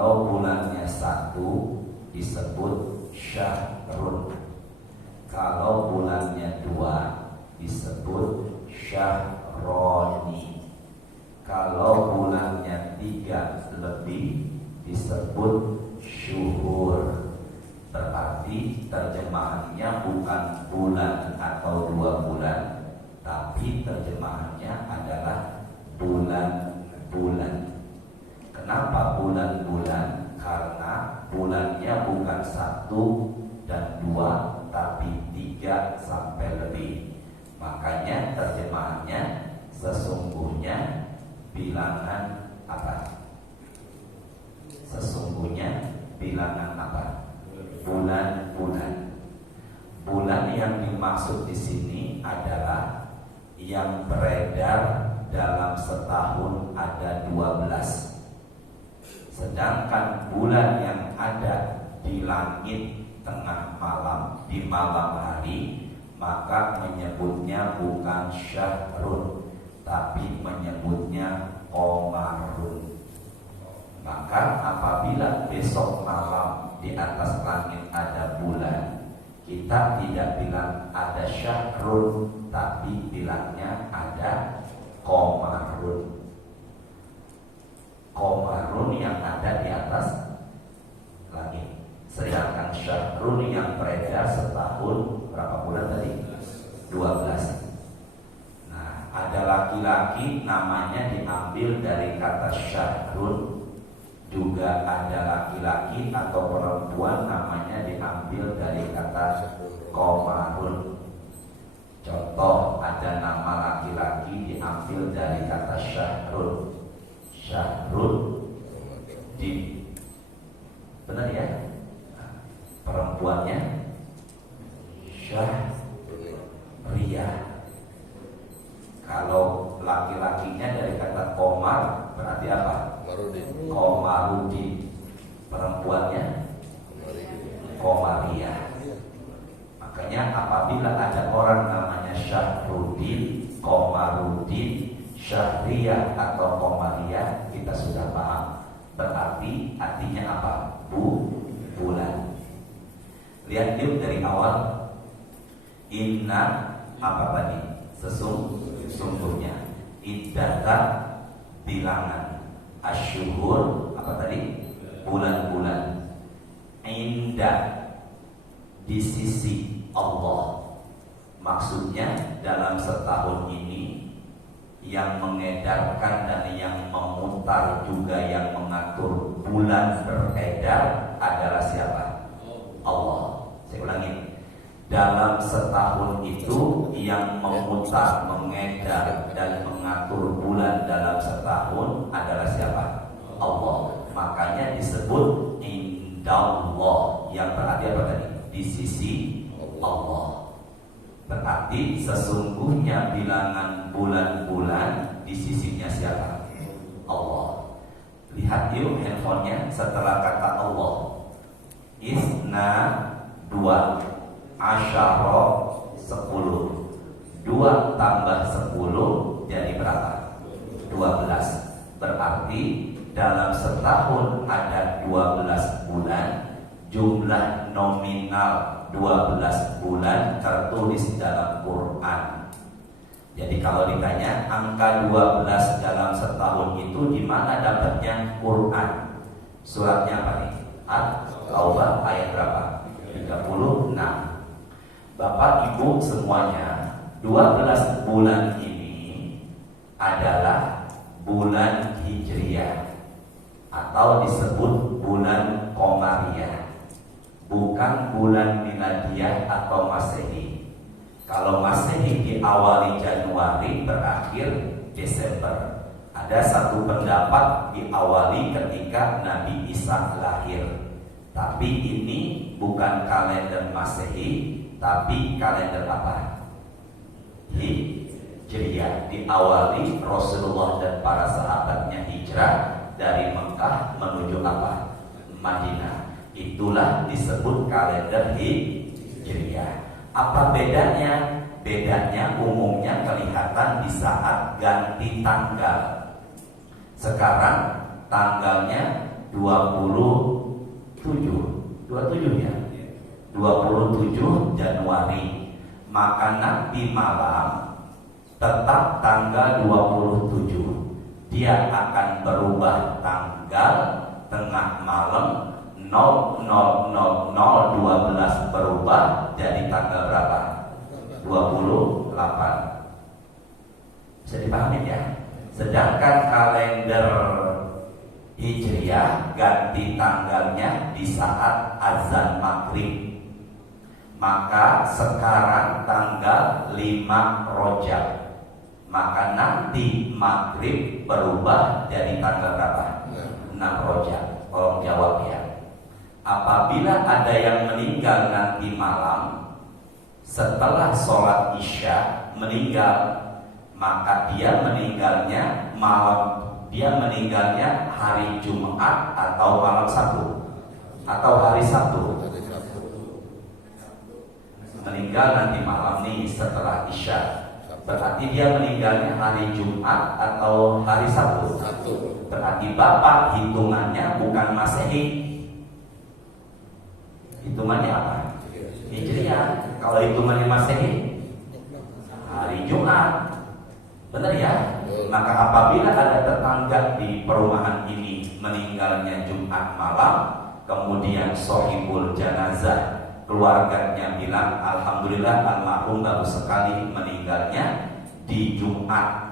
Kalau bulannya disebut syahrun. Kalau bulannya 2 disebut syahroni. Kalau bulannya 3 lebih disebut syuhur. Berarti terjemahannya bukan bulan atau 2 bulan, tapi terjemahannya adalah bulan-bulan. Kenapa bulan-bulan? Karena bulannya bukan 1 dan 2, tapi 3 sampai lebih. Makanya terjemahannya sesungguhnya bilangan apa? Sesungguhnya bilangan apa? Bulan-bulan. Bulan yang dimaksud di sini adalah yang beredar dalam setahun ada 12. Sedangkan bulan yang ada di langit tengah malam, di malam hari, maka menyebutnya bukan syahrun, tapi menyebutnya qamarun. Maka apabila besok malam di atas langit ada bulan, kita tidak bilang ada syahrun, tapi bilangnya ada qamarun. Qamarun yang ada di atas langit. Sedangkan syahrun yang beredar setahun berapa bulan tadi? 12. Nah, ada laki-laki namanya diambil dari kata syahrun. Juga ada laki-laki atau perempuan namanya diambil dari kata qamarun. Contoh, ada nama laki-laki diambil dari kata syahrun. Syahrun di, benar ya? Perempuannya Syahriah. Kalau laki-lakinya dari kata Komar berarti apa? Komarudin. Perempuannya Komariah. Makanya apabila ada orang namanya Syahrudin, Komarudin, Syahriah atau Komariah, kita sudah paham. Berarti artinya apa? Bulan. Lihat yuk dari awal. Inna apa tadi? Sesungguhnya. Iddata bilangan. Asyuhur apa tadi? Bulan-bulan. Indah di sisi Allah. Maksudnya dalam setahun ini yang mengedarkan dan yang memutar juga yang mengatur bulan beredar adalah siapa? Allah. Saya ulangi. Dalam setahun itu yang memutar, mengedar dan mengatur bulan dalam setahun adalah siapa? Allah. Makanya disebut indallah, yang berarti apa tadi? Di sisi Allah. Berarti sesungguhnya bilangan bulan-bulan di sisinya siapa? Allah. Lihat yuk handphonenya setelah kata Allah. Isna 2 asyara 10. 2 tambah 10 jadi berapa? 12. Berarti dalam setahun ada 12 bulan. Jumlah nominal 12 bulan tertulis dalam Quran. Jadi kalau ditanya angka 12 dalam setahun itu di mana dapatnya? Quran. Suratnya apa nih? At-Taubah ayat berapa? 36. Bapak Ibu semuanya, 12 bulan ini adalah bulan Hijriah atau disebut bulan Qamariyah, bukan bulan Miladiyah atau Masehi. Kalau Masehi diawali Januari berakhir Desember. Ada satu pendapat diawali ketika Nabi Isa lahir. Tapi ini bukan kalender Masehi, tapi kalender apa? Hijriah. Diawali Rasulullah dan para sahabatnya hijrah dari Mekah menuju apa? Madinah. Itulah disebut kalender Hijriah. Apa bedanya? Bedanya umumnya kelihatan di saat ganti tanggal. Sekarang tanggalnya 27. 27 ya. 27 Januari. Maka nanti malam tetap tanggal 27. Dia akan berubah tanggal tengah malam 000012 berubah jadi tanggal berapa? 28. Bisa dipahami ya? Sedangkan kalender Hijriah ganti tanggalnya di saat azan maghrib. Maka sekarang tanggal 5 Rajab. Maka nanti maghrib berubah jadi tanggal berapa? 6 Rajab. Tolong jawab ya. Apabila ada yang meninggal nanti malam setelah sholat Isya meninggal, maka dia meninggalnya malam, dia meninggalnya hari Jumat atau malam Sabtu atau hari Sabtu. Meninggal nanti malam nih setelah Isya, berarti dia meninggalnya hari Jumat atau hari Sabtu. Berarti Bapak hitungannya bukan Masehi, hitungannya apa? Hijriah. Kalau hitungannya Masehi hari Jumat, benar ya? Maka apabila ada tetangga di perumahan ini meninggalnya Jumat malam, kemudian sohibul janazah keluarganya bilang alhamdulillah almarhum baru sekali meninggalnya di Jumat.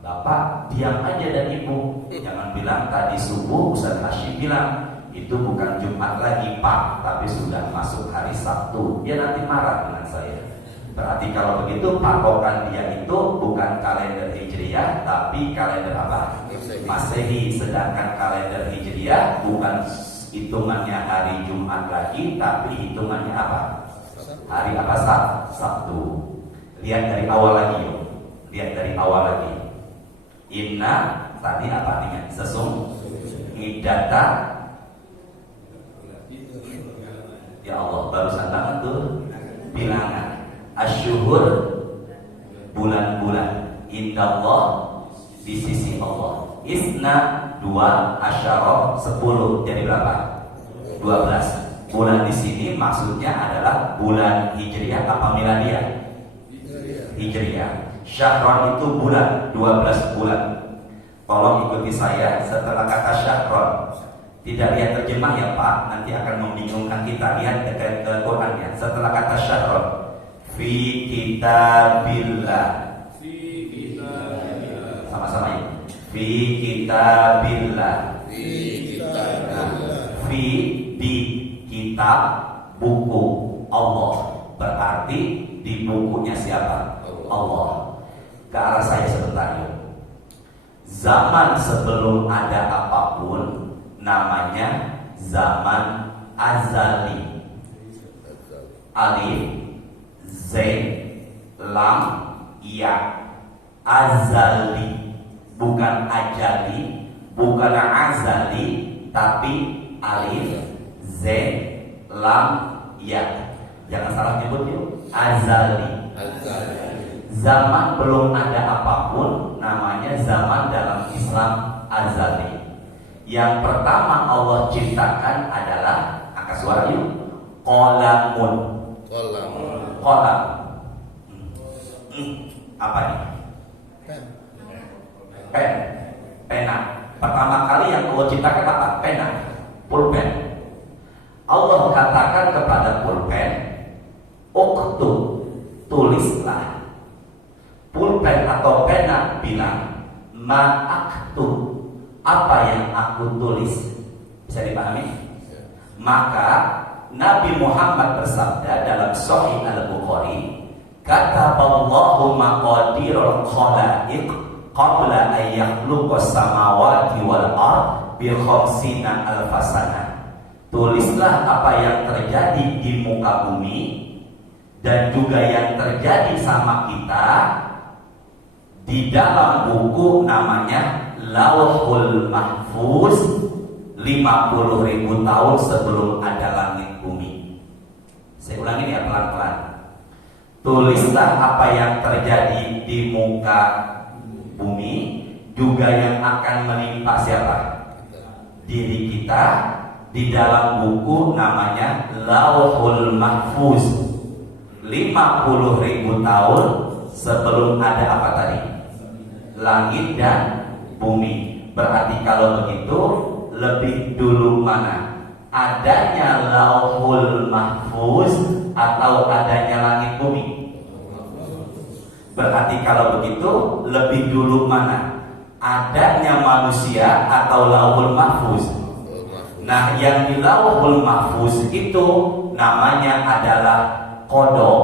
Bapak diam aja dan ibu, jangan bilang tadi subuh Ustaz Hashim bilang itu bukan Jumat lagi Pak, tapi sudah masuk hari Sabtu. Dia nanti marah dengan saya. Berarti kalau begitu patokan dia itu bukan kalender Hijriah tapi kalender apa? Masehi. Sedangkan kalender Hijriah bukan hitungannya hari Jumat lagi tapi hitungannya apa? Hari apa? Sabtu. Lihat dari awal lagi yuk. Lihat dari awal lagi. Inna tadi apa artinya? Idata. Ya Allah, barusan banget tuh bilangan. Asyuhur bulan-bulan, indallah di sisi Allah. Isna 2 asyara 10 jadi berapa? 12. Bulan di sini maksudnya adalah bulan Hijriah apa Miladiyah? Hijriah. Syahron itu bulan, 12 bulan. Tolong ikuti saya setelah kata syahron. Tidak lihat terjemah ya Pak, nanti akan membingungkan kita. Lihat ke Qurannya. Setelah kata syahron, fi kitabillah. Sama-sama ya. Fi kitabillah. Fi di kitab buku Allah. Berarti di bukunya siapa? Allah. Ke arah saya sebentar yuk. Zaman sebelum ada apapun namanya zaman azali. Alif, Zain, Lam, Ya. Azali, bukan ajali, bukan azali, tapi alif, Zain, Lam, Ya. Jangan salah nyebut yuk. Azali. Zaman belum ada apapun namanya zaman dalam Islam azali. Yang pertama Allah ciptakan adalah, angkat suara yuk, qalamun. Qalam. Apa nih? Pen. Pena. Pertama kali yang Allah ciptakan apa? Pena. Pulpen. Allah katakan kepada pulpen, uktub, tulislah. Pulpen atau pena bilang, ma'aktub, apa yang aku tulis. Bisa dipahami? Maka Nabi Muhammad bersabda dalam Sahih Al-Bukhari, kataballahu maqadirul khalaiq qabla an yakhluqas samawati wal ard bi khamsina alfasana. Tulislah apa yang terjadi di muka bumi dan juga yang terjadi sama kita di dalam buku namanya Lauhul Mahfuz 50.000 tahun sebelum ada langit bumi. Saya ulangi ya pelan-pelan. Tulislah apa yang terjadi di muka bumi, juga yang akan menimpa siapa? Diri kita, di dalam buku namanya Lauhul Mahfuz. 50.000 tahun sebelum ada apa tadi? Langit dan bumi. Berarti kalau begitu lebih dulu mana? Adanya Lauhul Mahfuz atau adanya langit bumi? Berarti kalau begitu lebih dulu mana? Adanya manusia atau Lauhul Mahfuz? Nah, yang di Lauhul Mahfuz itu namanya adalah qada,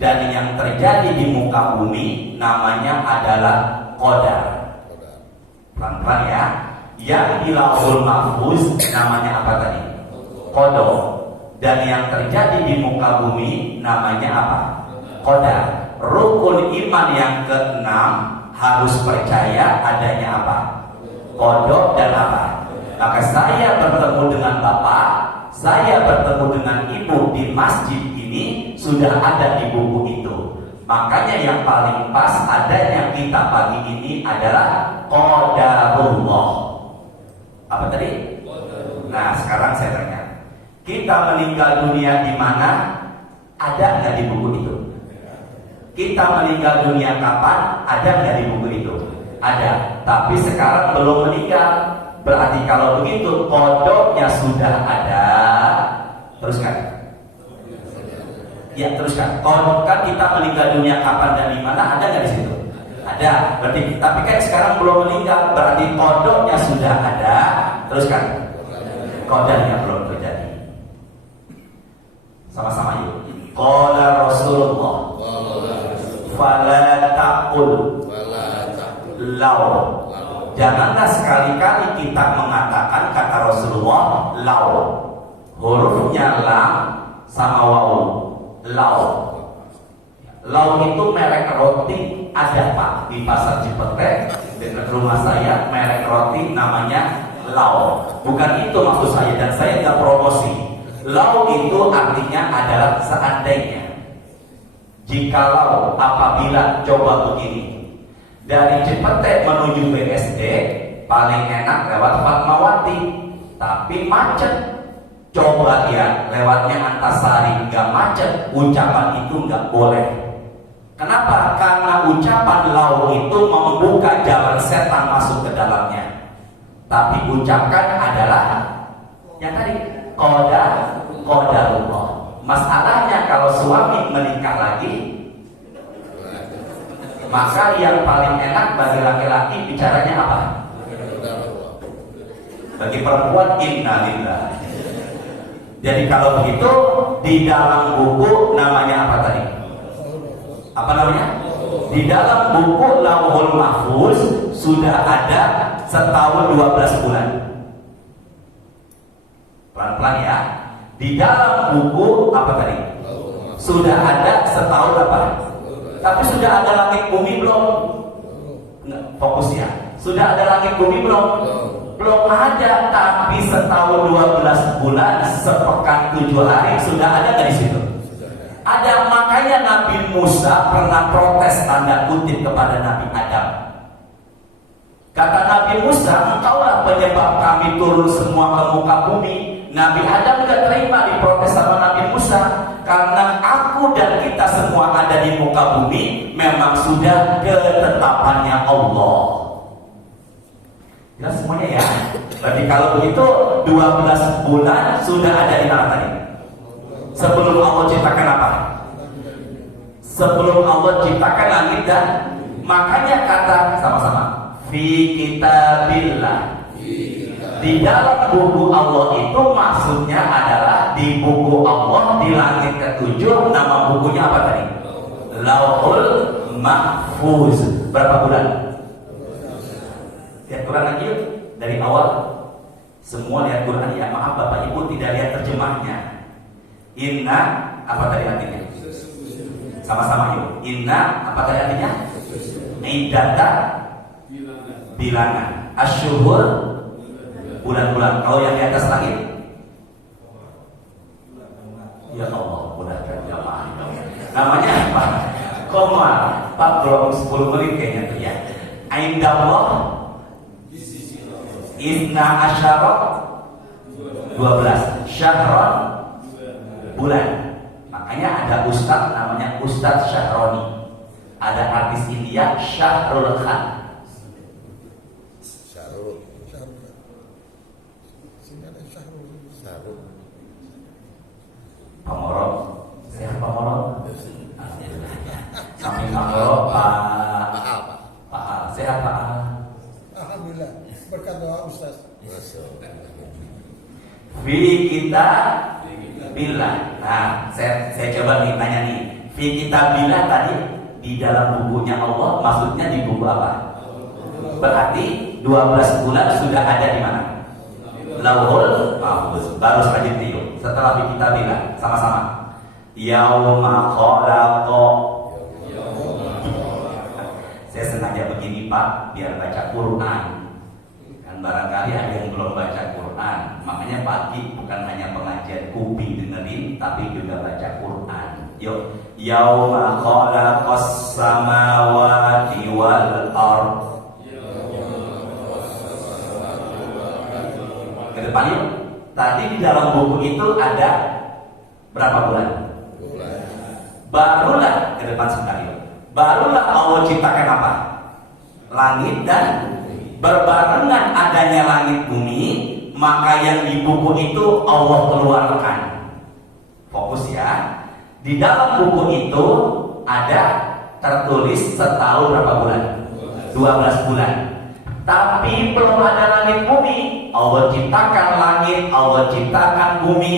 dan yang terjadi di muka bumi namanya adalah qadar. Pelan-pelan ya. Yang di Lauhul Mahfuz namanya apa tadi? Qada. Dan yang terjadi di muka bumi namanya apa? Qadar. Rukun iman yang keenam harus percaya adanya apa? Qada dan apa? Maka saya bertemu dengan Bapak, saya bertemu dengan Ibu di masjid ini sudah ada di buku itu. Makanya yang paling pas adanya kita pagi ini adalah qadarullah. Apa tadi? Nah, sekarang saya tanya, kita meninggal dunia di mana? Ada nggak di buku itu? Kita meninggal dunia kapan? Ada nggak di buku itu? Ada. Tapi sekarang belum meninggal. Berarti kalau begitu kodoknya sudah ada. Teruskan. Ya, teruskan. Kan kita meninggal dunia kapan dan di mana? Ada nggak di situ? Ada. Berarti tapi kan sekarang belum meninggal. Berarti kodoknya sudah ada. Teruskan. Kodoknya belum terjadi. Sama-sama yuk. Qala Rasulullah. Fala taqul law. Janganlah sekali-kali kita mengatakan kata Rasulullah law. Hurufnya lam sama waw. Law. Law itu merek roti ada Pak di pasar Cipete dekat rumah saya, merek roti namanya law. Bukan itu maksud saya dan saya tidak promosi. Law itu artinya adalah seandainya. Jikalau, apabila, coba begini. Dari Cipete menuju BSD paling enak lewat Fatmawati, tapi macet. Coba ya lewatnya Antasari, nggak macet. Ucapan itu nggak boleh. Kenapa? Karena ucapan law itu membuka jalan setan masuk ke dalamnya. Tapi ucapkan adalah yang tadi qadarullah. Masalahnya kalau suami menikah lagi, maka yang paling enak bagi laki-laki bicaranya apa? Bagi perempuan innalillah. Jadi kalau begitu di dalam buku namanya apa tadi? Apa namanya? Di dalam buku Lauhul Mahfuz sudah ada setahun 12 bulan. Pelan-pelan ya. Di dalam buku apa tadi? Sudah ada setahun apa? Tapi sudah ada langit bumi belum? Nggak, fokus ya. Sudah ada langit bumi belum? Belum ada, tapi setahun 12 bulan, sepekan 7 hari sudah ada nggak di situ? Ada. Makanya Nabi Musa pernah protes tanda kutip kepada Nabi Adam. Kata Nabi Musa, engkaulah penyebab kami turun semua ke muka bumi. Nabi Adam gak terima diprotes sama Nabi Musa, karena aku dan kita semua ada di muka bumi memang sudah ketetapannya Allah. Jelas semuanya ya. Berarti kalau begitu 12 bulan sudah ada di mana tadi? Sebelum Allah ciptakan apa? Sebelum Allah ciptakan langit dan makanya kata sama-sama fi kitabillah. Di dalam buku Allah itu maksudnya adalah di buku Allah di langit ke-7. Nama bukunya apa tadi? Lauhul Mahfuz. Berapa bulan? Lihat Quran lagi yuk. Dari awal semua lihat Quran ya. Maaf Bapak Ibu tidak lihat terjemahnya. Inna apa tadi artinya? Sama-sama yuk. Inna apa tadi artinya? Iddata bilangan. Asyhur bulan-bulan. Kalau yang di atas langit, ya Allah, mudahkan jamaah. Namanya apa? Komar. Pak belum 10 menit kayaknya tuh ya. Indallah Isna asyara 12. Syahron, bulan. Makanya ada ustadz namanya Ustadz Syahroni. Ada artis India Syahrul Khan. Syahrul. Pamoro, sehat Pamoro. Samping Pamoro Pak Al, sehat Pak Al. Alhamdulillah, berkat doa Ustaz. Fi kita billah. Nah, saya coba nih tanya nih. Fi kita billah tadi di dalam bukunya Allah, maksudnya di buku apa? Berarti 12 bulan sudah ada di mana? Lauhul Mahfuz. Baru selanjutnya setelah fi kita billah sama-sama. Yauma khalaqa. Saya sengaja begini Pak, biar baca Quran. Kan barangkali ada yang belum baca Quran. Makanya pagi bukan hanya pengajian kuping dengerin, tapi juga baca Quran. Yuk, yauma khalaqas samawati wal ardh. Ke depan yuk. Tadi di dalam buku itu ada berapa bulan? Barulah ke depan sebentar yuk. Barulah Allah ciptakan apa? Langit dan berbarengan adanya langit bumi, maka yang di buku itu Allah keluarkan. Fokus ya. Di dalam buku itu ada tertulis setahun berapa bulan? 12 bulan. Tapi belum ada langit bumi. Allah ciptakan langit, Allah ciptakan bumi,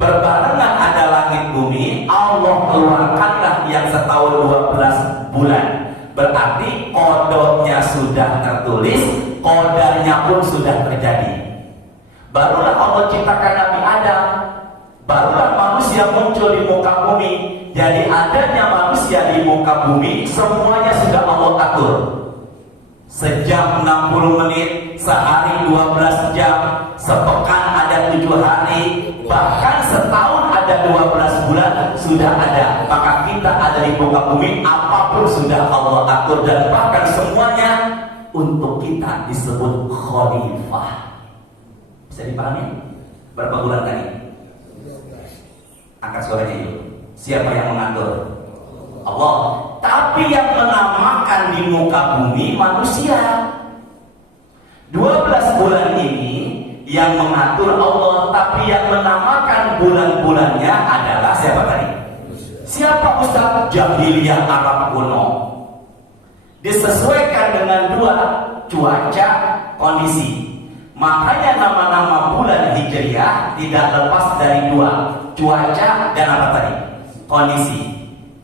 berbarengan ada langit bumi, Allah keluarkanlah yang setahun 12 bulan. Berarti kodoknya sudah tertulis, kodanya pun sudah terjadi. Barulah Allah ciptakan Nabi Adam, barulah manusia muncul di muka bumi. Jadi adanya manusia di muka bumi semuanya sudah Allah atur. Sejam 60 menit, sehari 12 jam, sepekan ada 7 hari, bahkan setahun ada 12 bulan sudah ada. Maka kita ada di muka bumi, apapun sudah Allah atur, dan bahkan semuanya untuk kita disebut khalifah. Bisa dipahami? Berapa bulan tadi? 12. Angkat suaranya yuk. Siapa yang mengatur? Allah. Tapi yang menamakan di muka bumi manusia. 12 bulan ini yang mengatur Allah, tapi yang menamakan bulan-bulannya adalah siapa tadi? Siapa Ustaz? Jahiliyah Arab kuno. Disesuaikan dengan dua, cuaca, kondisi. Makanya nama-nama bulan Hijriah tidak lepas dari dua, cuaca dan apa tadi? Kondisi.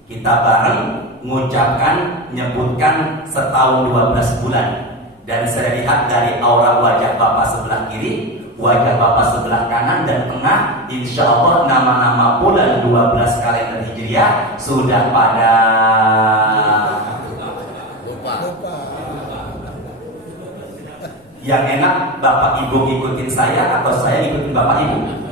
Kita bareng mengucapkan, menyebutkan setahun 12 bulan. Dan saya lihat dari aura wajah Bapak sebelah kiri, wajah Bapak sebelah kanan dan tengah, insya Allah nama-nama bulan 12 kalender Hijriah sudah pada lupa. Yang enak Bapak Ibu ikutin saya atau saya ikutin Bapak Ibu?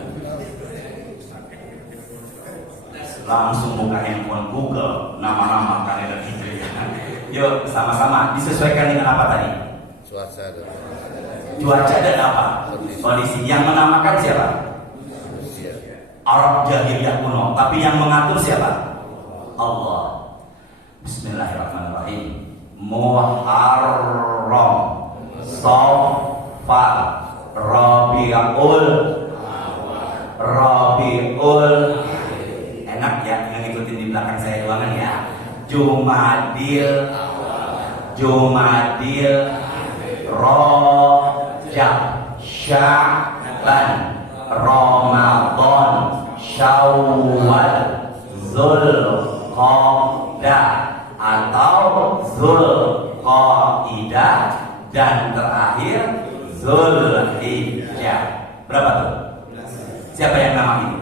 Langsung buka handphone Google nama-nama kalender Hijriah. Yuk sama-sama disesuaikan dengan apa tadi? Cuaca dan apa? Kondisi. Yang menamakan siapa? Arab jahiliyah kuno. Tapi yang mengatur siapa? Allah. Bismillahirrahmanirrahim. Muharram, Safar, Rabiul. Enak ya yang ngikutin di belakang saya ruangan ya. Jumadil, Rajab, Sya'ban, Ramadan, Syawal, Zulqa'dah atau Zulqa'idah, dan terakhir Zulhijjah. Berapa tuh? Siapa yang nama itu?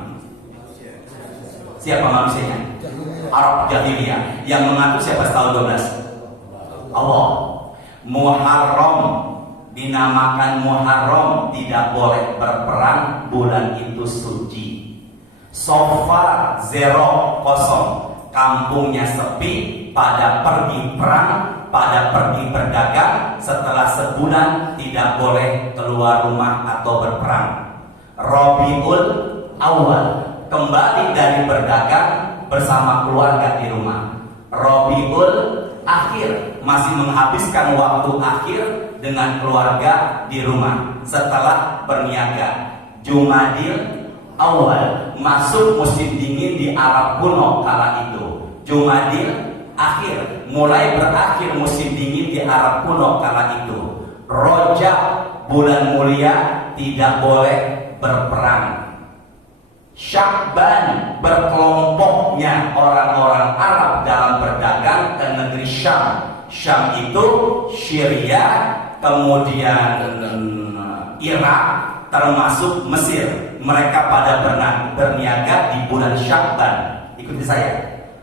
Siapa manusianya? Arab jahiliyah. Yang mengatur siapa setahun 12? Allah. Muharram, dinamakan Muharram, tidak boleh berperang, bulan itu suci. Safar, 0, kampungnya sepi, pada pergi perang, pada pergi berdagang, setelah sebulan tidak boleh keluar rumah atau berperang. Rabiul Awal, kembali dari berdagang bersama keluarga di rumah. Rabiul Akhir, masih menghabiskan waktu akhir dengan keluarga di rumah setelah berniaga. Jumadil Awal, masuk musim dingin di Arab kuno kala itu. Jumadil Akhir, mulai berakhir musim dingin di Arab kuno kala itu. Rajab, bulan mulia, tidak boleh berperang. Sya'ban, berkelompoknya orang-orang Arab dalam berdagang ke negeri Syam. Syam itu Syria, kemudian Irak, termasuk Mesir. Mereka pada berniaga di bulan Sya'ban. Ikuti saya.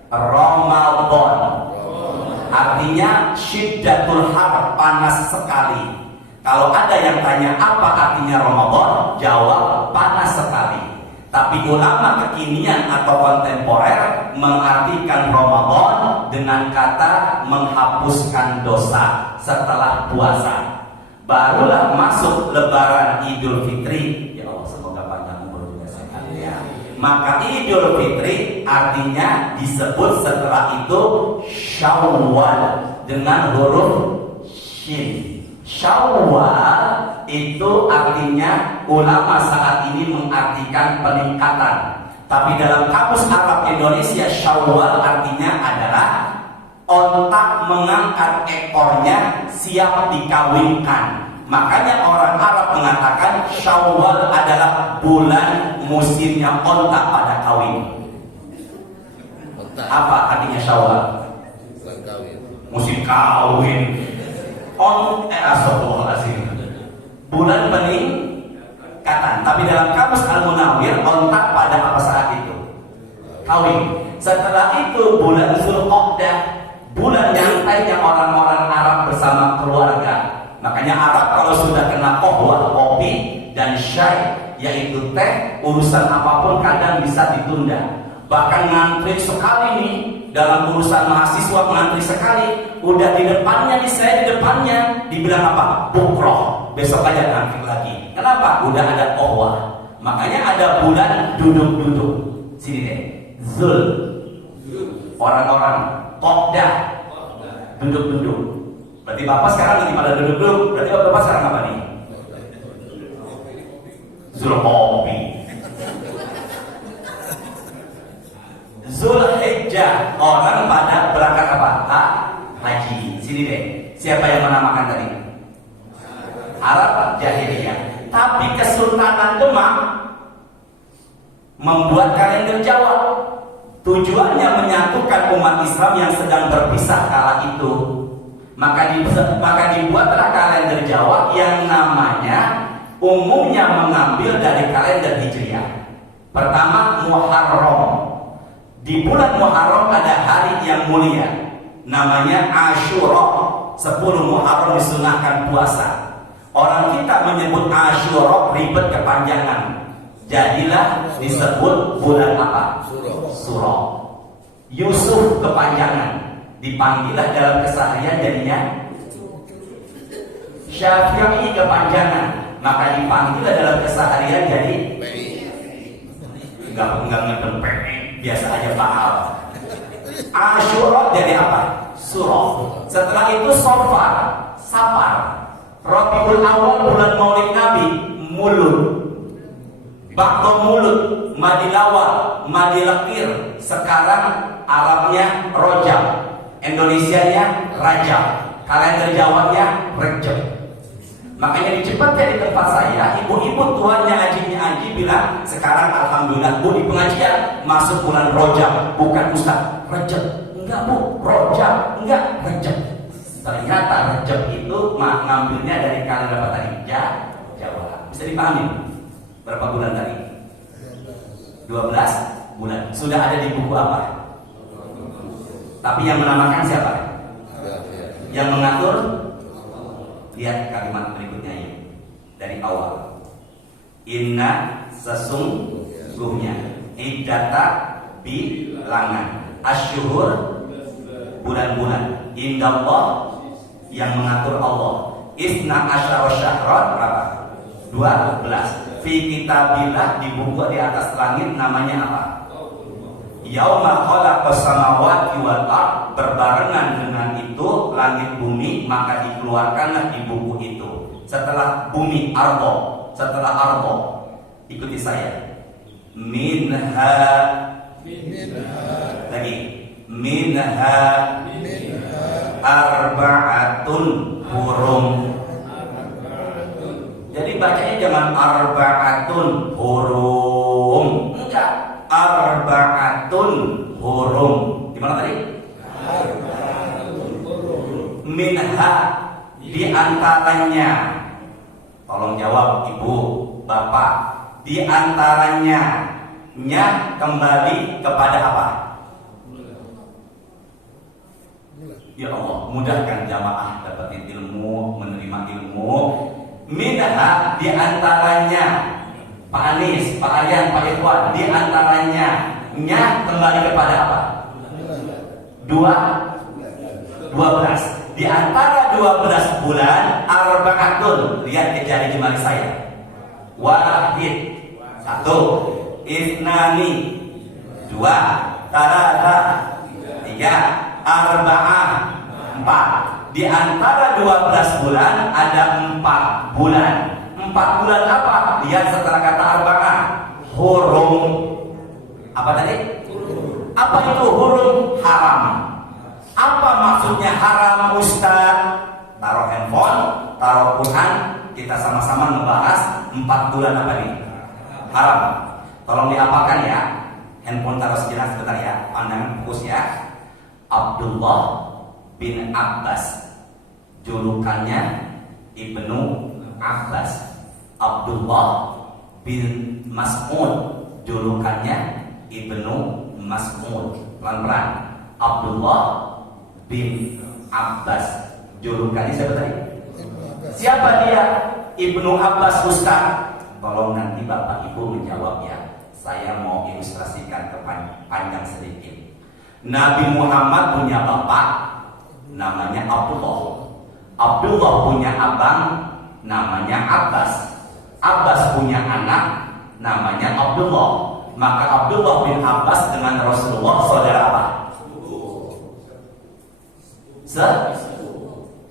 Ramadan, artinya syiddatul har, panas sekali. Kalau ada yang tanya apa artinya Ramadan, jawab panas sekali. Tapi ulama kekinian atau kontemporer mengartikan Ramadan dengan kata menghapuskan dosa setelah puasa. Barulah masuk Lebaran Idul Fitri. Ya Allah, semoga panjang umur juga sehat ya. Maka Idul Fitri artinya disebut setelah itu Syawal dengan huruf Shin. Syawal itu artinya ulama saat ini mengartikan peningkatan. Tapi dalam kamus Arab Indonesia, Syawal artinya adalah ontak mengangkat ekornya siap dikawinkan. Makanya orang Arab mengatakan Syawal adalah bulan musimnya ontak pada kawin. Apa artinya Syawal? Musim kawin. Astagfirullahaladzim. Bulan peningkatan. Tapi dalam kamus Al-Munawwir, ontak pada apa saat itu? Kawin. Setelah itu bulan Zulqa'dah, bulan nyantainya orang-orang Arab bersama keluarga. Makanya Arab kalau sudah kena qahwah, kopi dan syai, yaitu teh, urusan apapun kadang bisa ditunda. Bahkan ngantri sekali nih, dalam urusan mahasiswa ngantri sekali, udah di depannya nih, saya di depannya, dibilang apa? Bukroh, besok aja ngantri lagi. Kenapa? Udah ada qahwah. Makanya ada bulan duduk-duduk. Sini deh, Zul, orang-orang Qa'dah, duduk-duduk. Berarti Bapak sekarang lagi pada duduk-duduk. Berarti Bapak sekarang apa nih? Zulkopi. Zulhijjah, orang pada berangkat apa? Haji. Sini deh. Siapa yang menamakan tadi? Arab Jahiliyah. Tapi Kesultanan Demak membuat kalender Jawa. Tujuannya menyatukan umat Islam yang sedang berpisah kala itu. Maka dibuatlah kalender Jawa yang namanya umumnya mengambil dari kalender Hijriah. Pertama, Muharram. Di bulan Muharram ada hari yang mulia, namanya Asyura. 10 Muharram disunahkan puasa. Orang kita menyebut Asyura ribet kepanjangan. Jadilah disebut bulan apa? Suro. Yusuf kepanjangan. Dipanggillah dalam keseharian jadinya Syafi'i kepanjangan. Maka dipanggillah dalam keseharian jadi enggak ngedem biasa aja pahal. Asyura jadi apa? Suro. Setelah itu Safar. Rabiul Awal bulan Maulid Nabi, Mulud. Bakto Mulud, Madilawal, Madilakir. Sekarang Arabnya Rajab, Indonesianya Rajab, kalender Jawanya Rejab. Makanya dicepatnya di tempat saya, ibu-ibu tuannya Aji bilang, sekarang alhamdulillah Bu di pengajian masuk bulan Rajab, bukan Ustaz Rejab. Enggak Bu, Rajab, enggak Rejab. Ternyata Rejab itu ngambilnya dari kalender apa tadi? Jawa. Bisa dipahami? Berapa bulan tadi? 12 bulan. Sudah ada di buku apa? Tapi yang menamakan siapa? Yang mengatur? Lihat kalimat berikutnya ini dari awal. Inna sesungguhnya iddata bilangan asyhur bulan-bulan indallah yang mengatur Allah. Isna asyara syahran berapa? 12. Fi kitabillah, di buku di atas langit namanya apa? Yauma khalaqas samawati wal ard, berbarengan dengan itu langit bumi, maka dikeluarkanlah di buku itu. Setelah bumi ardo, setelah ardo, ikuti saya. Minha, lagi minha arba'atun hurum. Jadi bacanya jangan arba'atun hurum, enggak, arba'atun hurum. Gimana tadi? Minha, di antaranya. Tolong jawab ibu, bapak. Di antaranya, nya kembali kepada apa? Ya Allah, mudahkan jamaah dapatin ilmu, menerima ilmu. Minha, di antaranya. Pak Anis, Pak Aryan, Pak Ikhwan, di antaranya, nya kembali kepada apa? 12. Di antara 12 bulan, arba'atun, lihat ke jari jemari saya. Wahid, 1. Ithnani, 2. Talata, 3. Arba'ah, 4. Di antara 12 bulan ada 4 bulan. 4 bulan apa? Lihat setelah kata arba'ah. Hurum. Apa tadi? Apa itu hurum? Haram. Apa maksudnya haram, Ustaz? Taruh handphone, taruh Quran, kita sama-sama ngebahas 4 bulan apa nih? Haram. Tolong dihafalkan ya. Handphone taruh sejenak sebentar ya. Pandangan fokus ya. Abdullah bin Abbas, julukannya Ibnu Abbas. Abdullah bin Mas'ud, julukannya Ibnu Mas'ud. Pelan-pelan. Abdullah bin Abbas, julukannya siapa tadi? Siapa dia? Ibnu Abbas, Ustaz. Tolong nanti Bapak Ibu menjawab ya. Saya mau ilustrasikan panjang sedikit. Nabi Muhammad punya bapak namanya Abdullah. Abdullah punya abang namanya Abbas. Abbas punya anak namanya Abdullah. Maka Abdullah bin Abbas dengan Rasulullah saudara apa?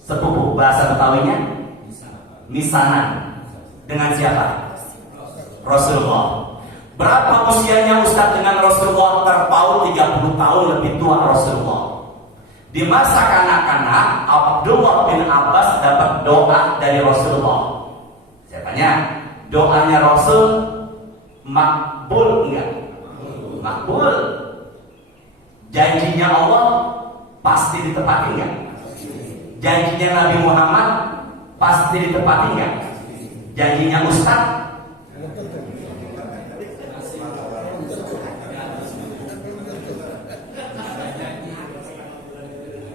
Sepupu. Bahasa Betawinya misanan. Dengan siapa? Rasulullah. Berapa usianya Ustaz dengan Rasulullah? Terpaut 30 tahun lebih tua Rasulullah. Di masa kanak-kanak, Abdullah bin Abbas dapat doa dari Rasulullah. Saya tanya, doanya Rasul makbul enggak? Makbul. Janjinya Allah pasti ditepati enggak? Janjinya Nabi Muhammad pasti ditepati enggak? Janjinya Ustaz?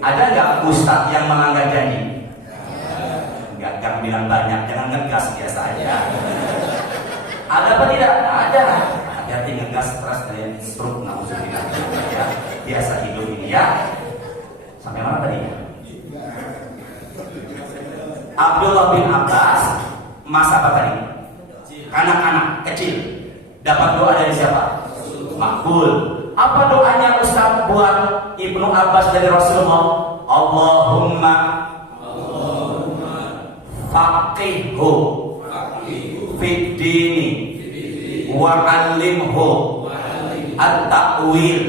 Ada nggak Ustaz yang melanggar janji? Enggak bilang banyak, jangan ngegas, biasa aja. Ada apa tidak? Ada. Hati-hati ngegas, stres dari stroke, nauzubillah. Ya, biasa hidup ini ya. Sampai mana tadi? Abdullah bin Abbas, masa apa tadi? Anak-anak kecil dapat doa dari siapa? Makbul. Apa doanya Ustaz buat Ibnu Abbas dari Rasulullah? Allahumma faqihhu fid dini wa 'allimhu at-ta'wil.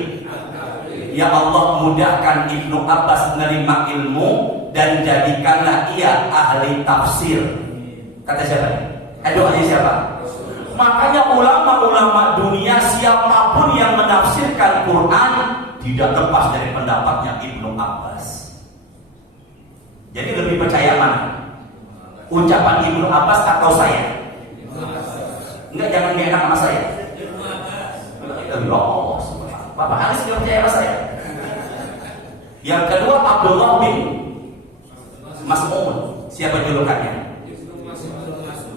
Ya Allah, mudahkan Ibnu Abbas menerima ilmu dan jadikanlah ia ahli tafsir. Kata siapa? Doanya siapa? Makanya ulama-ulama dunia, siapapun yang menafsirkan Quran tidak lepas dari pendapatnya Ibnu Abbas. Jadi lebih percaya mana? Ucapan Ibnu Abbas atau saya? Enggak, jangan gak enak sama saya. Allah, Bapak Anis tidak percaya sama saya. Yang kedua, Abdullah bin Mas'ud. Siapa julukannya?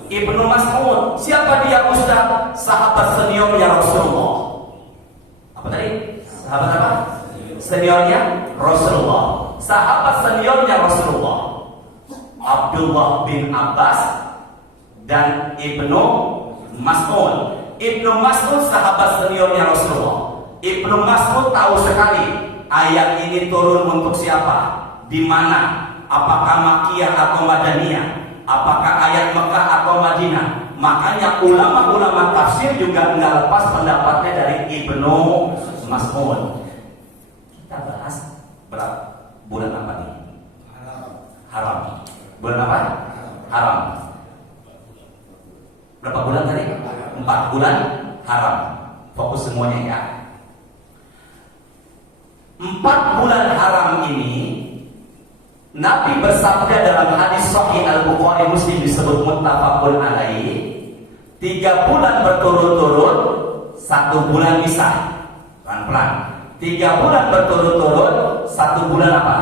Ibnu Mas'ud. Siapa dia Ustaz? Sahabat seniornya Rasulullah. Apa tadi? Sahabat apa? Seniornya Rasulullah. Sahabat seniornya Rasulullah. Abdullah bin Abbas dan Ibnu Mas'ud. Ibnu Mas'ud sahabat seniornya Rasulullah. Ibnu Mas'ud tahu sekali ayat ini turun untuk siapa, di mana, apakah Makkiyah atau Madaniyah, apakah ayat Mekah atau Madinah. Makanya ulama-ulama tafsir juga nggak lepas pendapatnya dari Ibnu Mas'ud. Kita bahas bulan apa nih? Haram. Bulan apa? Haram. Berapa bulan tadi? 4 bulan haram. Fokus semuanya ya. 4 bulan haram ini Nabi bersabda dalam hadis Sahih Al-Bukhari Muslim disebut muttafaqun alaihi, 3 bulan berturut-turut, 1 bulan misah. Pelan-pelan. 3 bulan berturut-turut, 1 bulan apa?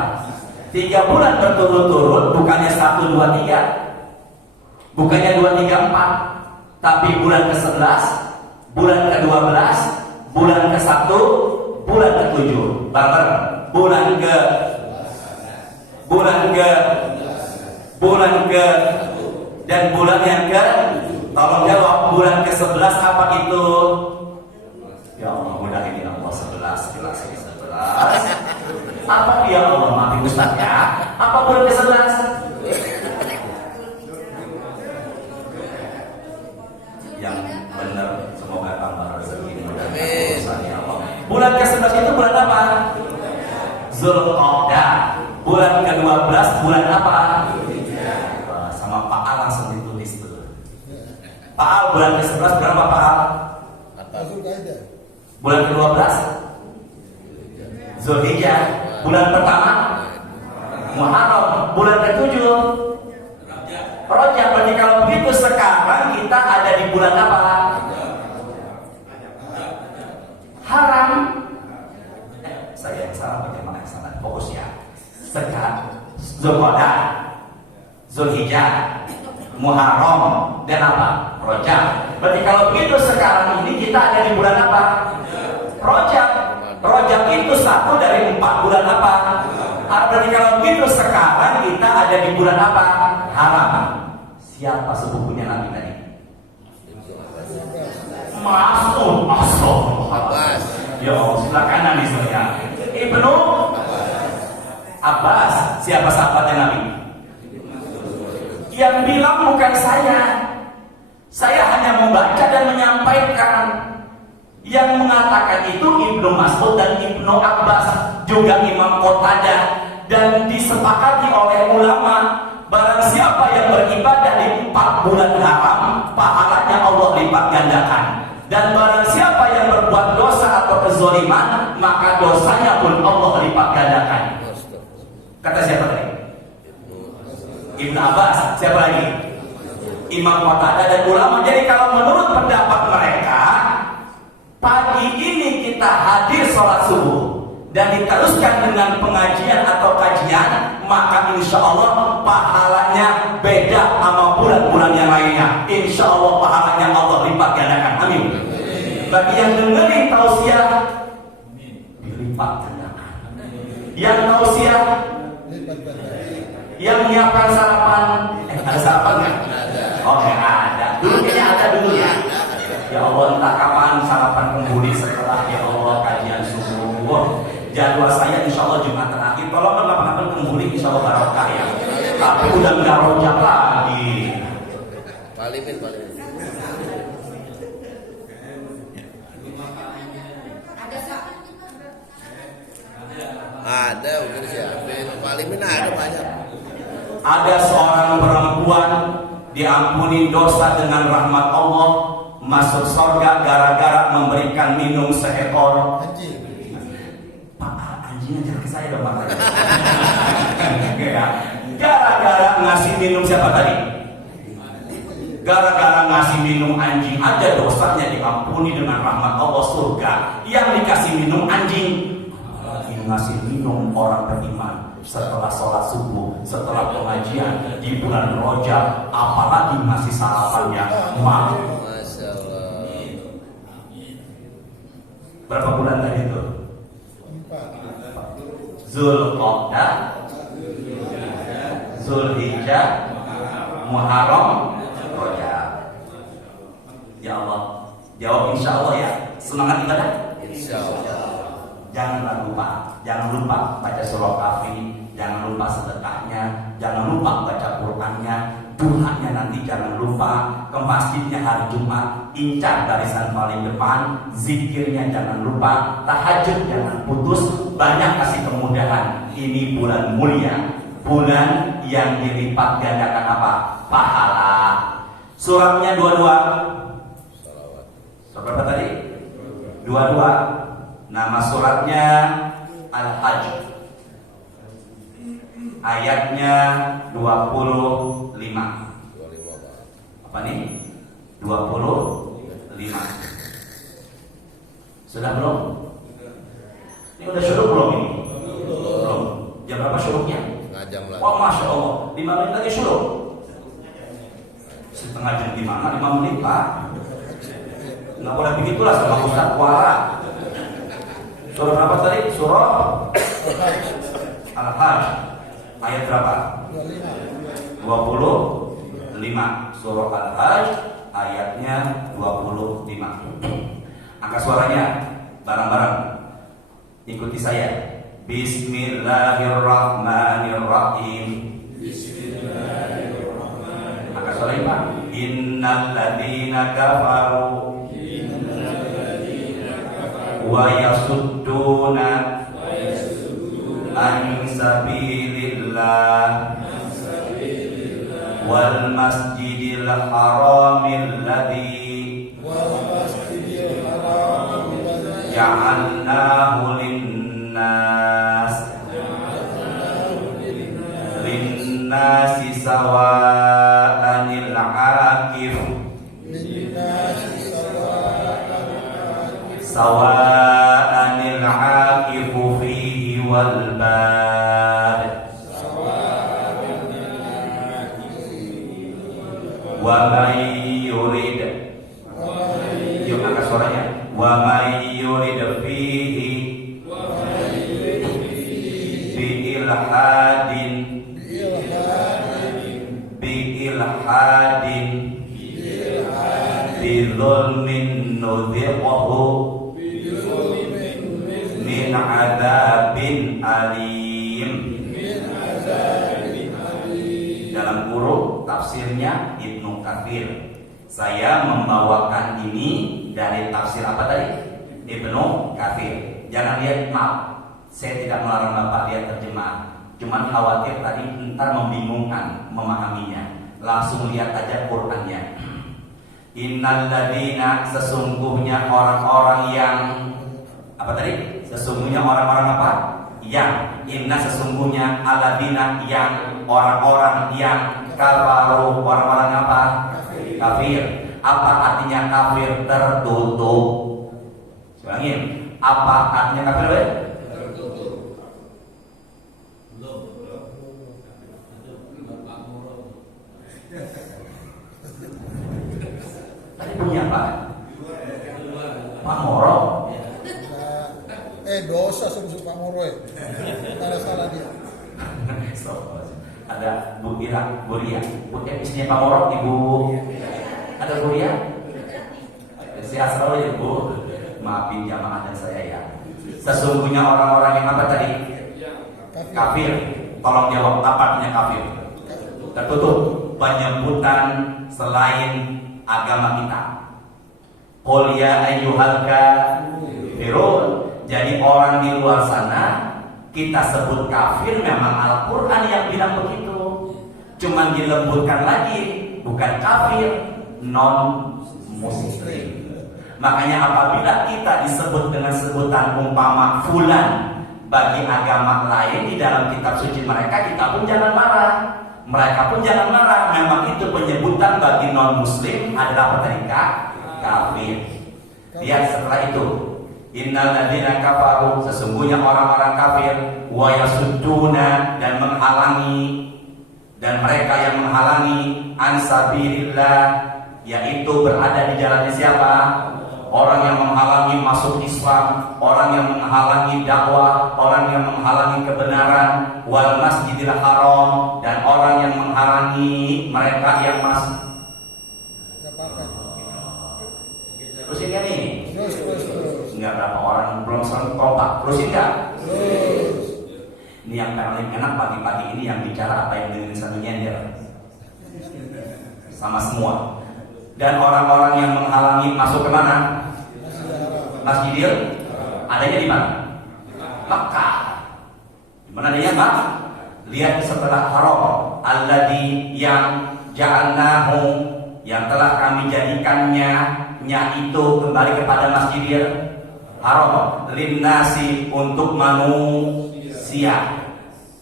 3 bulan berturut-turut, bukannya 1, 2, 3, bukannya 2, 3, 4, tapi bulan ke-11, bulan ke-12, bulan ke-1, bulan ke-7, bareng-bareng. Bulan ke dan bulan yang ke, tolong jawab, bulan ke-11 apa itu? Ya Allah, mudah ini Allah 11, jelas ini 11. Apa ya Allah, maafin Ustaz ya? Apa bulan ke-11? Yang benar, semoga tambah rezeki mudah-mudahan ya Allah. Bulan ke-11 itu bulan apa? Zulqa'dah. Bulan ke-12 bulan apa? Sama Pak Al langsung ditulis tuh. Pak Al, bulan ke-11 berapa Pak Al? Bulan ke-12 Zulhijjah. Bulan pertama Muharram. Bulan ke-7 Rajab. Berarti kalau begitu sekarang kita ada di bulan apa? Haram. Saya yang salah, bagaimana yang salah? Fokus ya. Sekarang Zulqa'dah, Zulhijjah, Muharram, dan apa? Rajab. Berarti kalau begitu sekarang ini kita ada di bulan apa? Rajab. Rajab itu 1 dari 4 bulan apa? Berarti kalau begitu sekarang kita ada di bulan apa? Haram. Siapa sepupunya Nabi tadi? Mas'ud. Abbas. Ya Allah, sebelah kanan nih saya. Ibnu Abbas. Siapa sahabatnya Nabi? Yang bilang bukan saya. Saya hanya membaca dan menyampaikan. Yang mengatakan itu Ibnu Mas'ud dan Ibnu Abbas, juga Imam Qatadah, dan disepakati oleh ulama, barang siapa yang beribadah di 4 bulan haram, pahalanya Allah lipat gandakan. Dan barang siapa yang berbuat dosa atau kezaliman, maka dosanya pun Allah lipat gandakan. Kata siapa tadi? Ibnu Abbas. Siapa lagi? Imam Qatadah dan ulama. Jadi kalau menurut pendapat mereka, pagi ini kita hadir sholat subuh dan diteruskan dengan pengajian atau kajian, maka insya Allah pahalanya beda sama bulan-bulan yang lainnya. Insya Allah pahalanya Allah lipat gandakan. Amin. Bagi yang dengerin tausiah, dilipat gandakan. Yang tausiah, yang menyiapkan sarapan, ada sarapan nggak? Oh nggak ada. Dulu kayaknya ada dulu ya. Ya Allah, entah kapan sarapan kembali setelah ya Allah kajian subuh. Jadwal saya insya Allah Jumat terakhir. Tolong kapan-kapan kembali insya Allah barokah ya. Tapi udah nggak rojak lagi. Palimin. Ada, udah siapin. Palimin ada banyak. Ada seorang perempuan diampuni dosa dengan rahmat Allah, masuk surga gara-gara memberikan minum seekor anjing. Pak, anjing aja ke saya dong Pak. Gara-gara ngasih minum siapa tadi? Gara-gara ngasih minum anjing aja dosanya diampuni dengan rahmat Allah, surga. Yang dikasih minum anjing, apalagi ngasih minum orang beriman setelah sholat subuh, setelah pengajian di bulan Rajab, apalagi masih sarapannya malu. Masya Allah. Berapa bulan tadi itu? Zulqa'dah, Zulhijjah, Muharram, Rajab. Ya Allah. Jawab insya Allah ya. Semangat ibadah. Insya Allah. Jangan lupa baca surah Kahfi, jangan lupa sedekahnya, jangan lupa baca Qur'annya, duhanya nanti jangan lupa, ke masjidnya hari Jumat, incar barisan paling depan, zikirnya jangan lupa, tahajud jangan putus, banyak kasih kemudahan. Ini bulan mulia, bulan yang dilipat gandakan apa? Pahala. Suratnya 22. Salawat. Surat berapa tadi? 22. Nama suratnya Al-Hajj. Ayatnya 25. 25 Pak. Apa nih? 25. Sudah belum? Ini udah syuruk belum ini? Belum. Jam berapa syuruknya? Setengah jam lagi. Wah, Masya Allah, 5 menit lagi syuruk. Setengah jam di mana? 5 menit Pak. Nggak boleh begitulah sama Ustaz Kuara. Surah berapa tadi? Surah Al-Hajj. Ayat berapa? 25. Surah Al-Hajj ayatnya 25. Angkat suaranya bareng-bareng. Ikuti saya. Bismillahirrahmanirrahim. Angkat suaranya Pak. Innal ladzina kafaru wa yasudduna an sabilillah wal masjidil haramil ladzi ja'alnahu linnasi sawa'anil 'akif sawa'anil 'aqifu fihi wal bad wa may yurid, yuk angkat suaranya, wa may yurid fihi bi ilhadin bi zulmin nudhiqhu min adzabin alim. Dalam kurung tafsirnya Ibnu Katsir. Saya membawakan ini dari tafsir apa tadi? Ibnu Katsir. Jangan lihat, maaf, saya tidak melarang Bapak lihat terjemahan. Cuman khawatir tadi entar membingungkan memahaminya. Langsung lihat aja Qur'annya. Innal ladzina, sesungguhnya orang-orang yang apa tadi? Sesungguhnya orang-orang apa? Yang inna, sesungguhnya alladzina, yang orang-orang yang kafaru, orang-orang apa? Kafir. Apa artinya kafir? Tertutup. Ulangin. Apa artinya kafir? Tertutup. Tadi punya apa? Pak Moro. Dosa sebesar Pak Moro. Salah dia. Ada Bu Ira, Bu Ria, istrinya Pak Moro, Ibu. Ada Bu Ria? Sehat selalu ya Bu. Maafin jamaah dan saya ya. Sesungguhnya orang-orang yang apa tadi? Kafir. Tolong jawab, apa artinya kafir? Tertutup. Penyebutan selain agama kita. Qul ya ayyuhal kafirun. Jadi orang di luar sana kita sebut kafir, memang Al-Quran yang bilang begitu. Cuman dilembutkan lagi, bukan kafir, non muslim. Makanya apabila kita disebut dengan sebutan umpama fulan bagi agama lain di dalam kitab suci mereka, kita pun jangan marah. Mereka pun jangan marah. Memang itu penyebutan bagi non muslim adalah apa tadi? Kafir. Lihat setelah itu, innal ladzina kafaru, sesungguhnya orang-orang kafir, wa yasudduna, dan menghalangi, dan mereka yang menghalangi an sabilillah, yaitu berada di jalannya siapa? Orang yang menghalangi masuk Islam, orang yang menghalangi dakwah, orang yang menghalangi kebenaran, wal masjidil haram, dan orang yang menghalangi mereka yang masuk. tinggal berapa orang belum selalu kompak. Terusin nggak? Ini yang paling enak pagi-pagi ini yang bicara apa yang dengerin satunya dia sama semua. Dan orang-orang yang menghalangi masuk ke mana? Masjidil adanya di mana? Makkah. Di mana adanya Mak? Lihat setelah haram. Alladzi yang ja'alnahu, yang telah kami jadikannya itu kembali kepada Masjidil Haram linnasi, untuk manusia.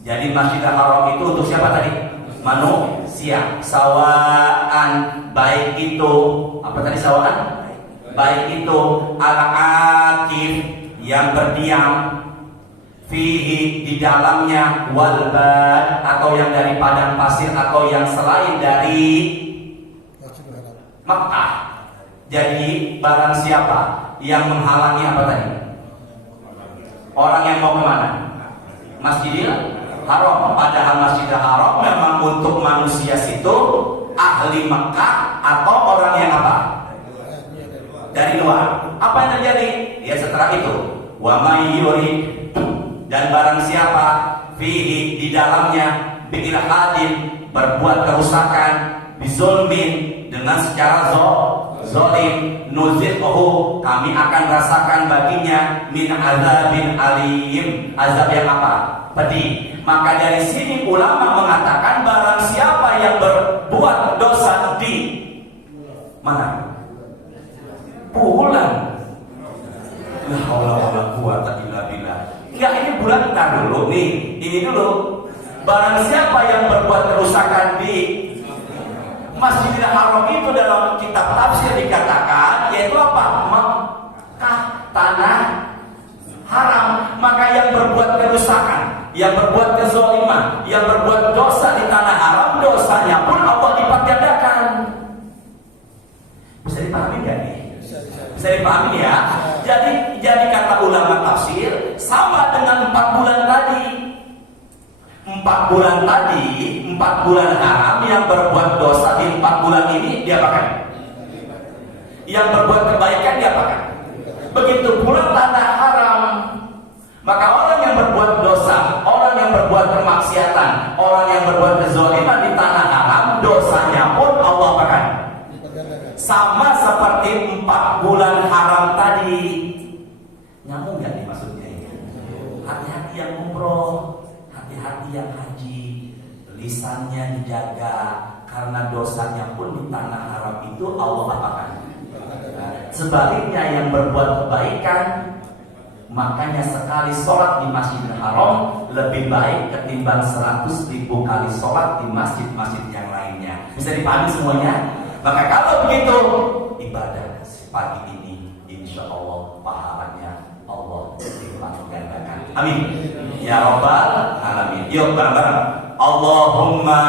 Jadi Masjidil Haram itu untuk siapa tadi? Manusia. Sawaan, baik itu apa tadi sawaan? Baik itu al-akif, yang berdiam, fihi, di dalamnya, walbad, atau yang dari padang pasir, atau yang selain dari Makkah. Jadi barang siapa yang menghalangi apa tadi? Orang yang mau kemana? Masjidil Haram. Padahal Masjidil Haram memang untuk manusia situ, ahli Makkah atau orang yang apa? Dari luar. Apa yang terjadi? Ya setelah itu, wa may yurid, dan barang siapa fihi, di dalamnya, bi'ilhadin, berbuat kerusakan, bizulmin, dengan secara zolim, nuzikhu, kami akan rasakan baginya min azabin alim, azab yang apa? Pedih. Maka dari sini ulama mengatakan barang siapa yang berbuat dosa di mana? Bulan. La haula wala quwata illa billah. Enggak, ini bulan entar dulu nih. Ini dulu. Barang siapa yang berbuat kerusakan di Masjidil Haram itu dalam kitab tafsir dikatakan yaitu apa? Makkah, tanah haram. Maka yang berbuat kerusakan, yang berbuat kezaliman, yang berbuat dosa di tanah haram, dosanya pun Allah lipat gandakan. Bisa dipahami nggak nih? Bisa dipahami ya? Jadi kata ulama tafsir sama dengan 4 bulan tadi. 4 bulan tadi, 4 bulan haram, yang berbuat dosa di 4 bulan ini diapakan? Yang berbuat kebaikan diapakan? Begitu pula tanah haram. Maka orang yang berbuat dosa, orang yang berbuat kemaksiatan, orang yang berbuat kezaliman di tanah haram, dosanya pun Allah apakan? Sama seperti 4 bulan haram tadi. Nyambung nggak nih maksudnya ini? Hati-hati yang umroh, hati-hati yang haji, lisannya dijaga, karena dosanya pun di tanah haram itu Allah apakan? Sebaliknya yang berbuat kebaikan, makanya sekali sholat di Masjidil Haram lebih baik ketimbang 100.000 kali sholat di masjid-masjid yang lainnya. Bisa dipahami semuanya? Maka kalau begitu, ibadah pagi ini insya Allah pahalanya Allah lipat gandakan. Amin. Ya Rabbal Alamin. Yuk bareng-bareng. Allahumma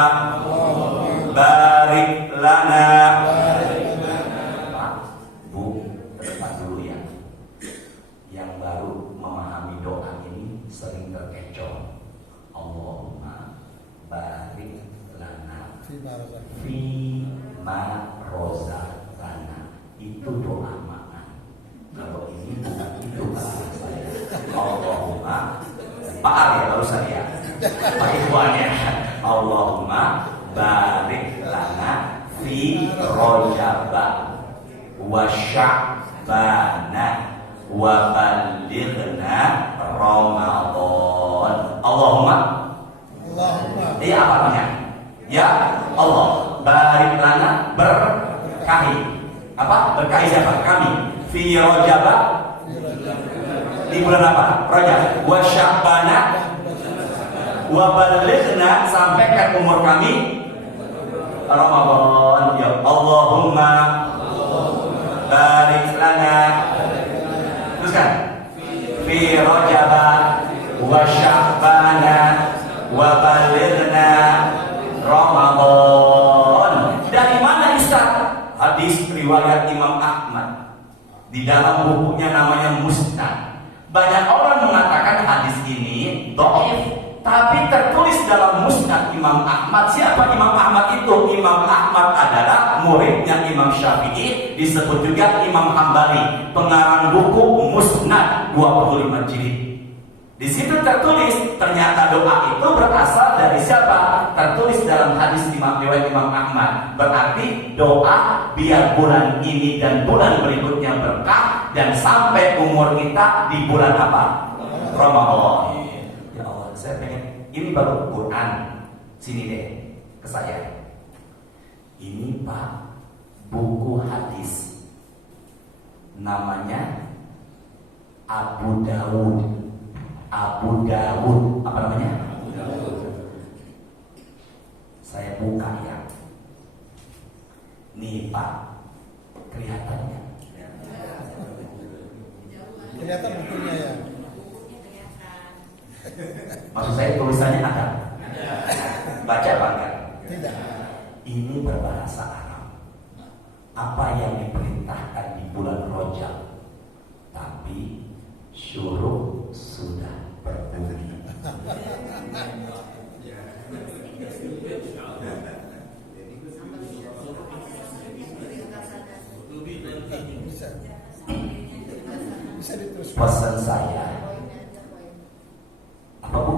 barik lana. Pak, Bu, depan dulu ya. Yang baru memahami doa ini sering terkecoh. Allahumma barik lana fima rozaqana. Itu doa makan. Kalau ini bukan itu bahasa saya. Allahumma, Pak Ar ya barusan ya, Pak Ikhwannya. Allahumma barik lana fi rojaba wa sya'bana wa balighna Ramadan. Allahumma. Iya apa namanya? Ya Allah, barik lana, berkahi. Apa? Berkahi siapa? Kami. Fi rojaba, di bulan apa? Rajab. Wa sya'bana wa balighna, sampaikan umur kami Ramadan. Ya Allahumma barik lana. Teruskan. Fi rajaba wa sya'bana wa balighna Ramadan. Dari mana Ustaz? Hadis riwayat Imam Ahmad. Di dalam bukunya namanya Musnad. Banyak orang mengatakan hadis ini dhaif, tapi tertulis dalam Musnad Imam Ahmad. Siapa Imam Ahmad itu? Imam Ahmad adalah muridnya Imam Syafi'i, disebut juga Imam Hambali, pengarang buku Musnad 25 jilid. Di situ tertulis, ternyata doa itu berasal dari siapa? Tertulis dalam hadis riwayat Imam Ahmad. Berarti doa biar bulan ini dan bulan berikutnya berkah, dan sampai umur kita di bulan apa? Ramadan. Ya Allah, saya pengen, ini baru Quran. Sini deh ke saya. Ini Pak, buku hadis, namanya Abu Dawud. Abu Dawud, apa namanya? Abu Dawud. Saya buka ya. Nih Pak, kelihatannya. Kelihatan bukunya ya. Maksud saya tulisannya ada. Baca apa enggak? Tidak. Ini berbahasa Arab. Apa yang diperintahkan di bulan Rajab, tapi syuruh sudah berbunyi. Bisa. Bisa diteruskan. Pesan saya, apa Bu?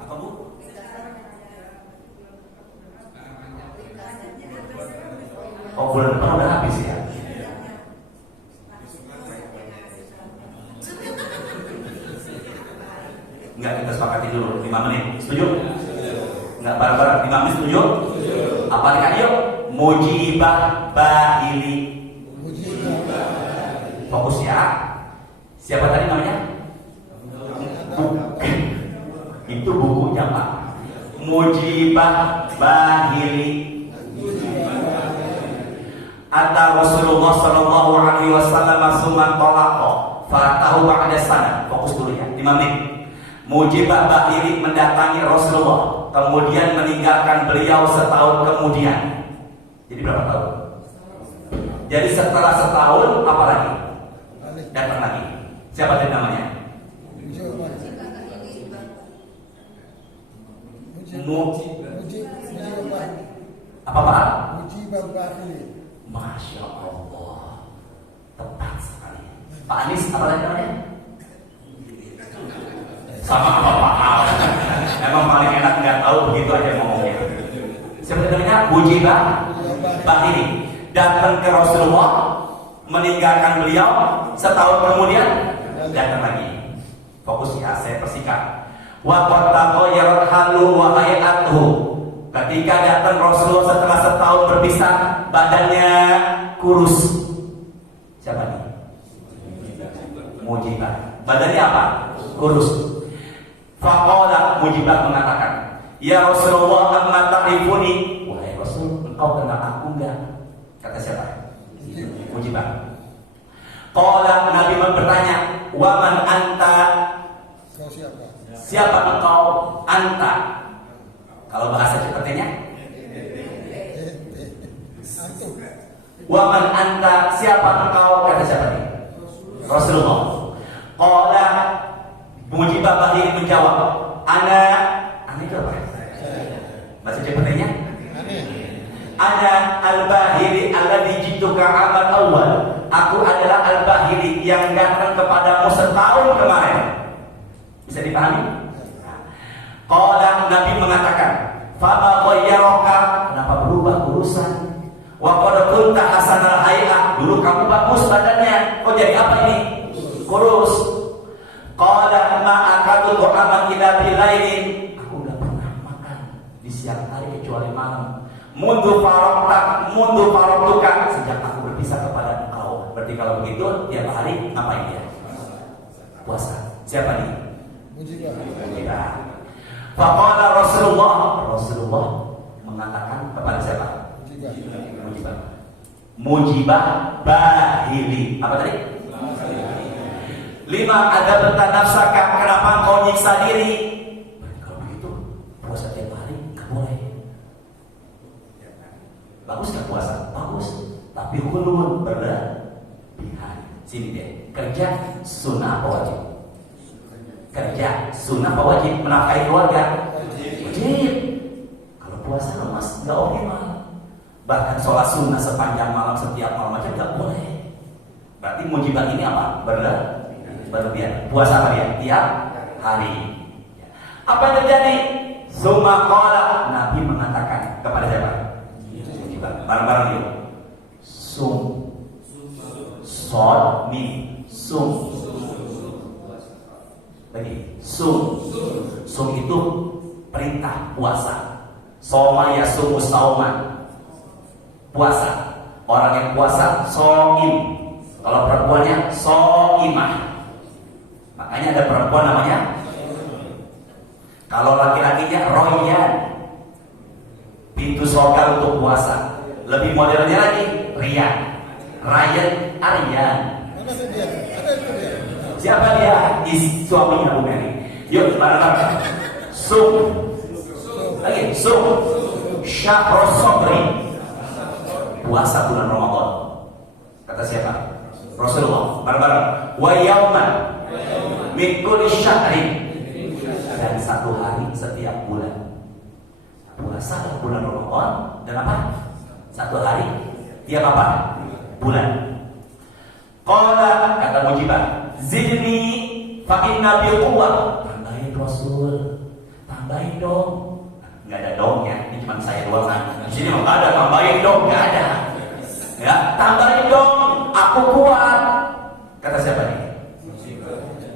Apa Bu? Oh, bulan depan udah habis ya? Enggak, kita sepakati dulu 5 menit. Setuju? Enggak bareng-bareng 5 menit, setuju? Apa nih yuk? Mujibah Bahili. Fokus ya. Siapa tadi namanya? Bukan. Itu bukunya Pak. Mujibah Bahili. Ata Rasulullah sallallahu alaihi wasallam suman tolako fatahu ba'da sana. Fokus dulu ya, 5 menit. Mujibah Bahili mendatangi Rasulullah, kemudian meninggalkan beliau setahun kemudian. Jadi berapa tahun? Jadi setelah setahun apa lagi? Datang lagi. Siapa tadi namanya? Apa Pak? Mujibah Bahili. Masya Allah, tepat sekali. Pak Anies apa lagi namanya? Sama apa? Emang paling enak nggak tahu, begitu aja ngomongnya. Sebenarnya Mujibah Bahili datang ke Rasulullah, meninggalkan beliau, setahun kemudian datang lagi. Fokus ya, saya persingkat. Wa qad taghayyara halu wa hay'atuhu. Ketika datang Rasulullah setelah setahun berpisah, badannya kurus. Siapa nih? Mujibah. Badannya apa? Kurus. Faqala, Mujibah mengatakan, "Ya Rasulullah, amma ta'rifuni?" Wahai Rasul, engkau kenal aku enggak? Kata siapa? Mujibah. Qala, Nabi bertanya, "Wa man anta?" Kau siapa? Siapa engkau? Anta. Kalau bahasa cepetnya, Antum. wa man anta, siapa engkau? Kata siapa nih? Rasulullah. Qala, Mujibah Bahili menjawab, ana itu apa? Bahasa cepetnya? Ana al-Bahili alladhi jituka amal awal. Aku adalah al-Bahili yang datang kepadamu setahun kemarin. Bisa dipahami? Qala, Nabi mengatakan, "Fama ghayyaraka?" Kenapa berubah urusan? Wa qad kunta hasanal hay'ah. Dulu kamu bagus badannya, kok jadi apa ini? Kurus. Qala, "Ma akadu ta'aman illa bilailin." Aku enggak pernah makan di siang hari kecuali malam. Mundu faroktuka, sejak aku berpisah kepada engkau. Berarti kalau begitu tiap hari ngapain dia? Puasa. Siapa nih? Mujibah. Faqala Rasulullah mengatakan kepada siapa? Mujibah Bahili. Apa tadi? Lima ada bertanafsaka, kenapa kau nyiksa diri? Kalau begitu puasa tiap hari nggak boleh. Bagus nggak puasa? Bagus. Tapi hulun berlebihan. Sini deh, kerja sunnah apa wajib? Kerja, sunnah apa wajib? Menafkahi keluarga? Wajib. Kalau puasa lemas, nggak optimal. Bahkan sholat sunnah sepanjang malam setiap malam aja nggak boleh. Berarti mujibat ini apa? Berlebihan. Puasa apa dia? Tiap hari. Apa yang terjadi? Summa qala, Nabi mengatakan kepada siapa? Mujibat. Bareng-bareng yuk. Sum. Sod mim. Sum. Lagi. Sum. Sum itu perintah puasa. Soma yasumu sauman. Puasa. Orang yang puasa soim. Kalau perempuannya soimah. Makanya ada perempuan namanya. Kalau laki-lakinya royan. Pintu surga untuk puasa. Lebih modernnya lagi Rian. Ryan Aryan. Mana dia? Ada itu dia. Siapa dia? Suaminya Bu Mary. Yuk bareng-bareng. Sum. Lagi sum. Syahrul Sabri. Puasa bulan Ramadan. Kata siapa? Rasulullah. Bareng-bareng. Wa yauman min kulli syahrin. Dan satu hari setiap bulan. Puasa bulan Ramadan dan apa? Satu hari tiap apa? Bulan. Qala, kata Mujibah, zidni fa inna bi quwwah. Tambahin Rasul. Tambahin dong. Enggak ada dongnya. Ini cuma saya doang kan. Di sini enggak ada tambahin dong, enggak ada. Ya, tambahin dong. Aku kuat. Kata siapa nih?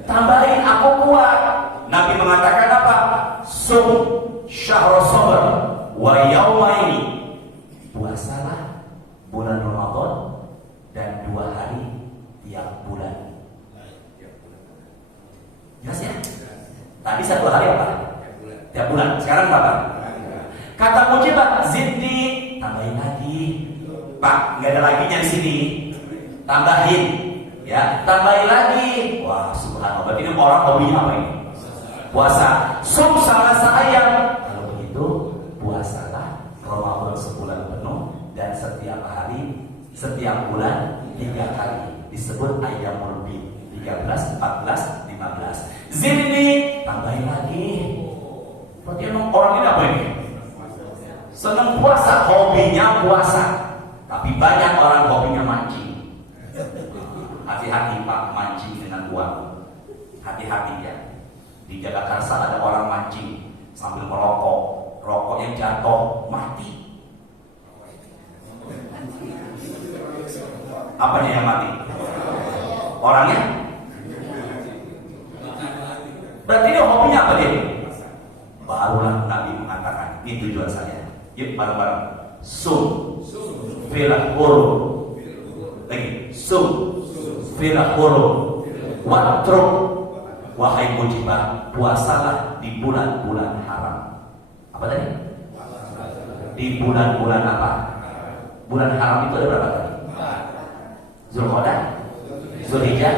Tambahin aku kuat. Nabi mengatakan apa? Sum syahrul sabr wa yaumaini. Puasalah bulan Ramadan dan 2 hari tiap bulan. Jelas ya? Tadi 1 hari apa? Tiap bulan. Sekarang berapa? Kata Mujibah, zidni, tambahin lagi. Pak, nggak ada laginya di sini. Tambahin, ya, tambahin lagi. Wah, subhanallah. Berarti ini orang hobinya apa ini? Puasa. Sum salah sayang. Kalau begitu, puasalah Ramadan sebulan penuh dan setiap hari, setiap bulan 3 kali. Disebut ayyamul bid. 13, 14, 15. Zidni, tambahin lagi. Berarti emang orang ini apa ini? Senang puasa, hobinya puasa. Tapi banyak orang hobinya mancing. Hati-hati Pak, mancing dengan uang. Hati-hati ya. Di Jagakarsa ada orang mancing sambil merokok. Rokoknya jatuh, mati. Apanya yang mati? Orangnya? Berarti dia hobinya apa dia? Barulah Nabi mengatakan, ini tujuan saya. Yuk bareng-bareng. Sum filah huru. Lagi. Sum filah huru. Watruk. Wahai Mujibah, puasalah di bulan-bulan haram. Apa tadi? Di bulan-bulan apa? Bulan haram itu ada berapa tadi? Zulqa'dah, Zulhijjah,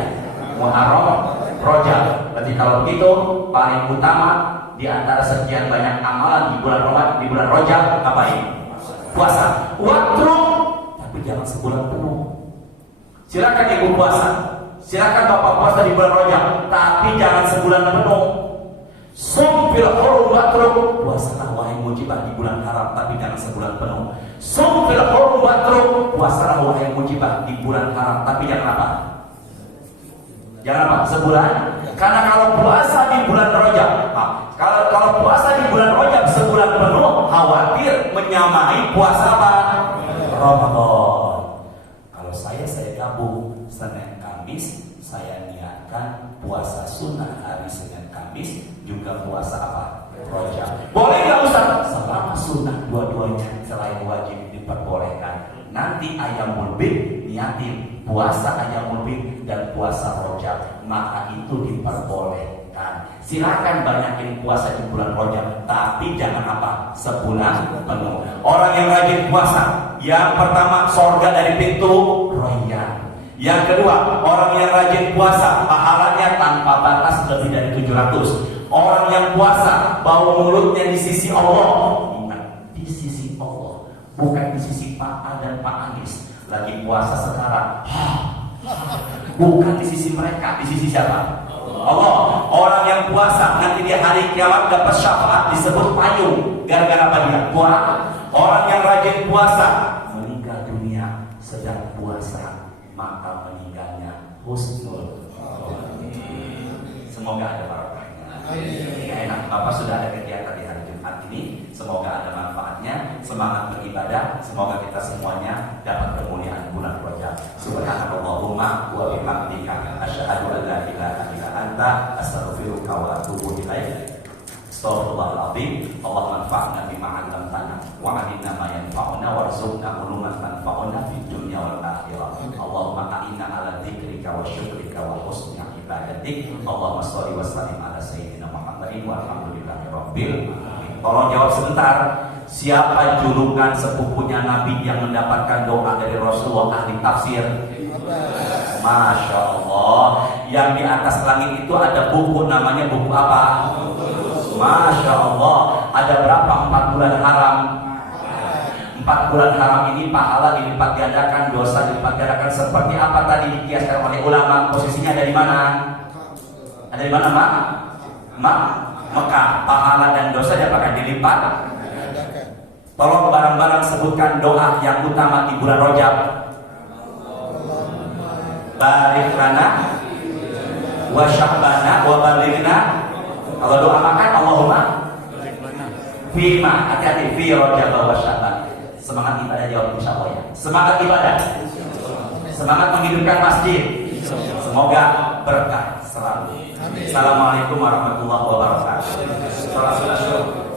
Muharram, Rajab. Berarti kalau begitu paling utama di antara sekian banyak amalan di bulan Ramadan, di bulan Rajab apa ini? Puasa. Waktu, tapi jangan sebulan penuh. Silakan ibu puasa, silakan bapak puasa di bulan Rajab, tapi jangan sebulan penuh. Sum fil hurum watruk, puasalah wahai Mujibah di bulan haram, tapi jangan sebulan penuh. Sum fil hurum watruk, puasalah wahai Mujibah di bulan haram, tapi jangan apa? Jangan apa? Sebulan. Karena kalau puasa di bulan Rajab, kalau puasa di bulan Rajab sebulan penuh, khawatir menyamai puasa apa? Ramadan. Kalau saya gabung Senin Kamis, saya niatkan puasa sunnah hari Senin Kamis, juga puasa apa? Rajab. Boleh nggak Ustaz? Selama sunnah dua-duanya selain wajib diperbolehkan. Nanti ayyamul bid niatin puasa ayyamul bid dan puasa Rajab, maka itu diperbolehkan. Silakan banyakin puasa di bulan Rajab, tapi jangan apa? Sebulan penuh. Orang yang rajin puasa, yang pertama sorga dari pintu Rayyan. Yang kedua, orang yang rajin puasa pahalanya tanpa batas lebih dari 700. Orang yang puasa bau mulutnya di sisi Allah. Ingat, di sisi Allah, bukan di sisi Pak A dan Pak Anies. Lagi puasa sekarang, bukan di sisi mereka, di sisi siapa? Allah. Orang yang puasa nanti di hari kiamat dapat syafaat, disebut payung. Gara-gara apa dia? Puasa. Orang yang rajin puasa meninggal dunia sedang puasa, maka meninggalnya husnul. Semoga ada barokahnya. Enak, Bapak sudah ada kegiatan di hari Jumat ini. Semoga ada manfaatnya. Semangat beribadah. Semoga kita semuanya dapat kemuliaan bulan Rajab. Subhanallahumma wa bihamdika asyhadu an la ilaha illa anta astaghfiruka wa atubu ilaik. Astaghfirullahaladzim. Allahumma anfa'na bima 'allamtana wa 'allimna ma yanfa'una warzuqna uluman tanfa'una fid dunya wal akhirah. Allahumma a'inna 'ala dzikrika wa syukrika wa husni ibadatik. Allahumma shalli wa sallim ala sayyidina Muhammadin walhamdulillahi rabbil alamin. Tolong jawab sebentar. Siapa julukan sepupunya Nabi yang mendapatkan doa dari Rasulullah ahli tafsir? Masya Allah. Yang di atas langit itu ada buku, namanya buku apa? Masya Allah. Ada berapa 4 bulan haram? 4 bulan haram ini pahala dilipat gandakan, dosa dilipat gandakan. Seperti apa tadi dikiaskan oleh ulama? Posisinya ada di mana? Ada di mana, Mak? Mak? Mekah. Pahala dan dosa diapakan? Dilipat. Tolong barang-barang sebutkan doa yang utama di bulan Rajab. Barik lana wa sya'bana wa balighna. Kalau doa makan Allahumma fima, hati-hati fi Rajab wa sya'ban. Semangat ibadah jawab insyaallah ya. Semangat ibadah. Semangat menghidupkan masjid. Semoga berkah selalu. Assalamualaikum warahmatullahi wabarakatuh. Salam